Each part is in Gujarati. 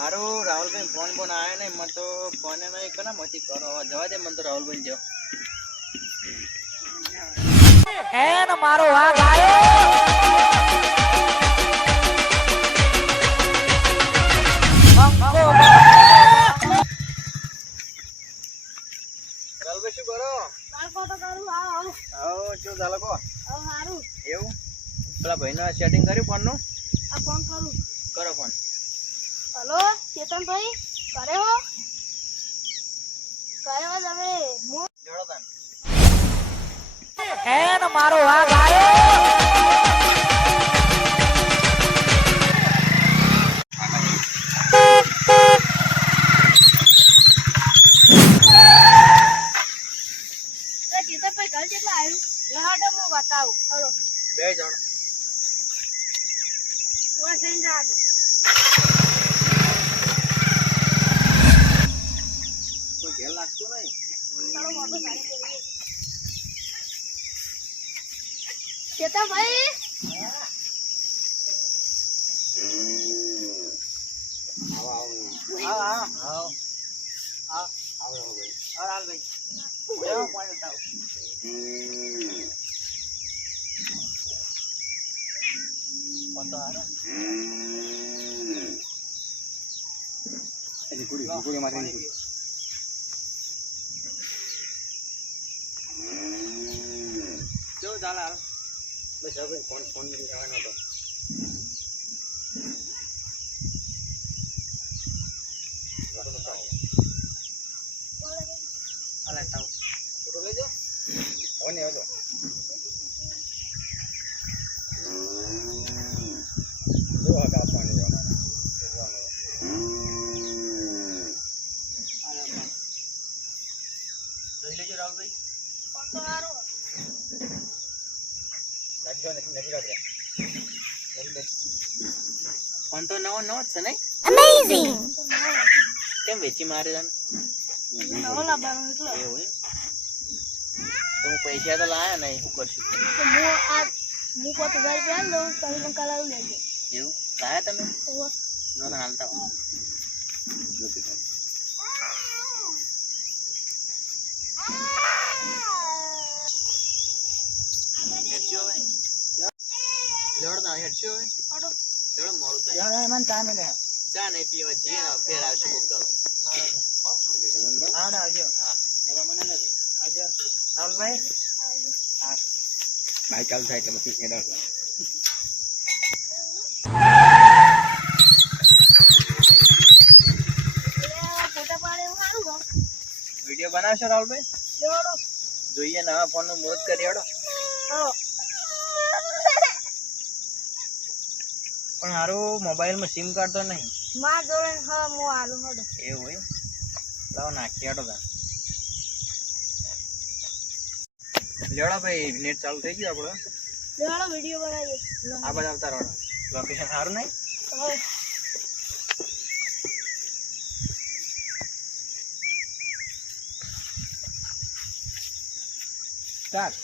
हारो राहुल भाई फोन बोन आया नहीं मैं तो फोन में कना मती करो जवा दे मन तो राहुल भाई जो एन मारो वाग आयो राहुल भाई शू करो बाळको तो करू आओ आओ जो झालं को हारू એવું પેલા ભાઈનો સેટિંગ કર્યું ફોન નું આ ફોન કરું કરો ફોન हेलो चेतन भाई करे हो તમે જોડો તન एन मारो वाग आयो ચેતન ભાઈ ઘર કેટલા આવ્યું લહાડો હું બતાવું હલો બે જણ ઓય સેન જા દો કોઈ ઘેર લાગતું નહીં તારો મોટો સાડી દેવી ચેતન ભાઈ આવો આવો આવો આવો ભાઈ और हाल भाई जाओ पानी उठाओ कौन तो आ रहा है कुड़ी मारने की जो जाला बस अब फोन फोन लगाना तो अरे ताऊ फोटो ले जाओ हो नहीं हो तो दो हगा पानी जो हमारा अरे तो ले जो राहुल भाई કોણ તો હારો नहीं काट रहा फोन तो नवा नवा છે નહીં अमेजिंग કેમ વેચી મારે જાન નવો લાવવાનો એટલે એવું તો હું પૈસા તો લાયા નહીં શું કરશું તો હું આ હું 5000 રૂપિયા લઉં તમે મને કલાવ લેજો એવું લાયા તમે ઓહો નો તો હાલતા હો હેડ્યો હવે લેવડતા હેડ્યો હવે આડો લેવડ મોડું થાય यार मन टाइम ले ચા નહીં પીવા છે ફેર આવશે કોક દાડો आड़ आजो હા आजो राहुल भाई ભાઈ ચાલુ થાય એટલે પછી ખેડા ફોટા પાડે એવું સારું હો વિડિયો બનાવશો રાહુલભાઈ લેવડો જોઈએ નવા ફોન નું મોજ કરી હેડો હો પણ હારું મોબાઈલ માં સિમ કાર્ડ તો નહીં માં જોડે હા હું આલું હડો એવું હોય લાવો નાખી હેડો તા લેવડો ભાઈ નેટ ચાલુ થઈ ગયું આપણો લેવડો વિડિયો બનાવીએ આ બધા આવતા રહો લોકેશન સારું નહીં હો સ્ટાર્ટ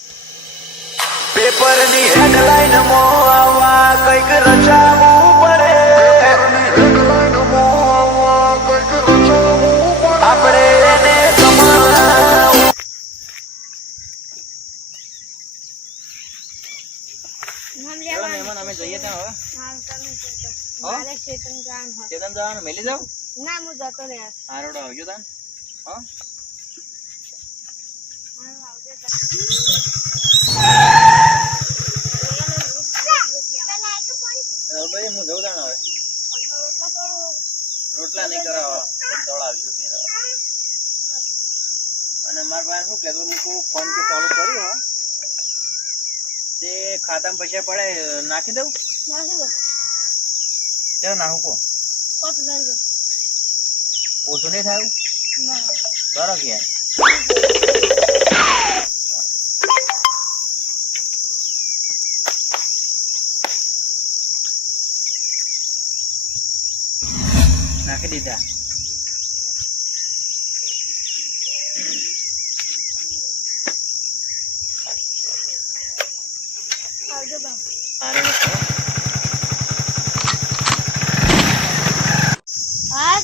पेपर नी हेडलाइन मो आवा कईक रचावू पड़े हेडलाइन मो आवा कईक रचावू पड़े आपणे ने समाव નામ ચલો લેવાનું મહેમાન અમે જઈએ ત્યાં હવે નામ તમે ચેતન હો? મારે ચેતન જાણ હા ચેતન જવાનું મેલી જાવ ના હું જતો રે હારોડો આવજો તાન હો ભાઈ હું જઉં તાણ હવે રોટલા નહીં કરાવવા દોડાવજો અને મારા પાસે શું કહેતો હું ફોન પે ચાલુ કર્યું હા તે ખાતામાં પૈસા પડે નાખી દઉં નાખી દો ચાલો નાખું કો 5000 રૂપિયા ઓછું નહીં થાય ના કરો કે યાર નાખી દીધા આવજો બા હારે હા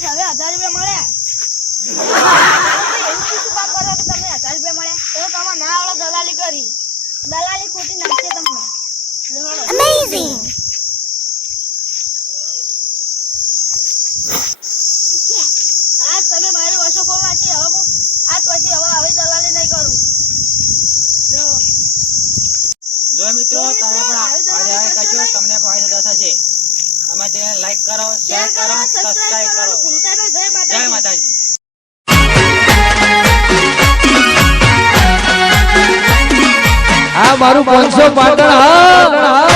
દલાલી ખોટી નાખશે તમને. આજ તમે મારી વશો વાંચી હવે હું આજ પછી હવે આવી દલાલી નહીં કરું. જો મિત્રો તમે પણ આજે આ કરજો તમને પણ આવી સદા થશે. અમે તેને લાઈક કરો, શેર કરો, સબસ્ક્રાઇબ કરો. ભૂલતા નહીં. જય જય માતાજી. માતાજી. આ મારું 500 પાટણ હા